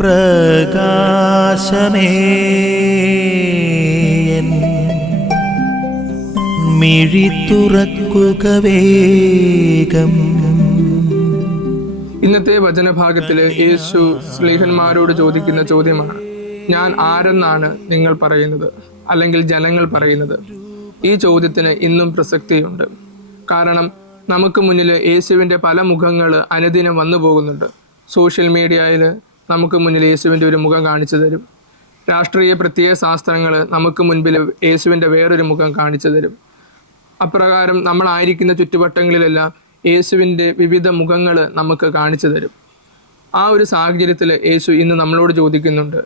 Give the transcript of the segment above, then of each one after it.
പ്രകാശമേ മിഴി തുറക്കുക വേഗം. ഇന്നത്തെ വചനഭാഗത്തില് യേശു സ്ലീഹന്മാരോട് ചോദിക്കുന്ന ചോദ്യമാണ്, ഞാൻ ആരെന്നാണ് നിങ്ങൾ പറയുന്നത്, അല്ലെങ്കിൽ ജനങ്ങൾ പറയുന്നത്? ഈ ചോദ്യത്തിന് ഇന്നും പ്രസക്തിയുണ്ട്. കാരണം നമുക്ക് മുന്നിൽ യേശുവിൻ്റെ പല മുഖങ്ങൾ അനുദിനം വന്നു പോകുന്നുണ്ട്. സോഷ്യൽ മീഡിയയിൽ നമുക്ക് മുന്നിൽ യേശുവിൻ്റെ ഒരു മുഖം കാണിച്ചു തരും. രാഷ്ട്രീയ പ്രത്യയ ശാസ്ത്രങ്ങൾ നമുക്ക് മുൻപിൽ യേശുവിൻ്റെ വേറൊരു മുഖം കാണിച്ചു തരും. അപ്രകാരം നമ്മളായിരിക്കുന്ന ചുറ്റുവട്ടങ്ങളിലെല്ലാം യേശുവിൻ്റെ വിവിധ മുഖങ്ങൾ നമുക്ക് കാണിച്ചു തരും. ആ ഒരു സാഹചര്യത്തിൽ യേശു ഇന്ന് നമ്മളോട് ചോദിക്കുന്നുണ്ട്,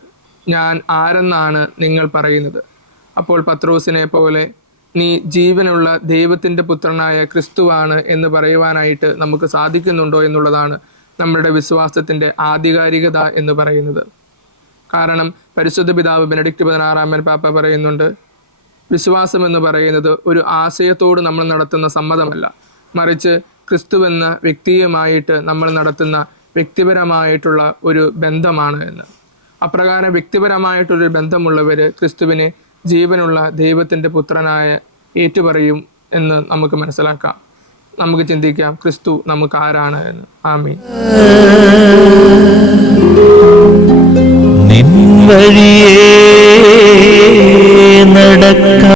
ഞാൻ ആരെന്നാണ് നിങ്ങൾ പറയുന്നത്? അപ്പോൾ പത്രോസിനെ പോലെ നീ ജീവനുള്ള ദൈവത്തിൻ്റെ പുത്രനായ ക്രിസ്തുവാണ് എന്ന് പറയുവാനായിട്ട് നമുക്ക് സാധിക്കുന്നുണ്ടോ എന്നുള്ളതാണ് നമ്മുടെ വിശ്വാസത്തിൻ്റെ ആധികാരികത എന്ന് പറയുന്നത്. കാരണം പരിശുദ്ധ പിതാവ് ബെനഡിക്റ്റ് 16 പാപ്പ പറയുന്നുണ്ട്, വിശ്വാസം എന്ന് പറയുന്നത് ഒരു ആശയത്തോട് നമ്മൾ നടത്തുന്ന സമ്മതമല്ല, മറിച്ച് ക്രിസ്തുവെന്ന വ്യക്തിയുമായിട്ട് നമ്മൾ നടത്തുന്ന വ്യക്തിപരമായിട്ടുള്ള ഒരു ബന്ധമാണ് എന്ന്. അപ്രകാരം വ്യക്തിപരമായിട്ടൊരു ബന്ധമുള്ളവർ ക്രിസ്തുവിനെ ജീവനുള്ള ദൈവത്തിൻ്റെ പുത്രനായ ഏറ്റുപറയും എന്ന് നമുക്ക് മനസ്സിലാക്കാം. നമുക്ക് ചിന്തിക്കാം, ക്രിസ്തു നമുക്ക് ആരാണ് എന്ന്. ആമീൻ. നിൻ വഴിയേ നടക്കാം.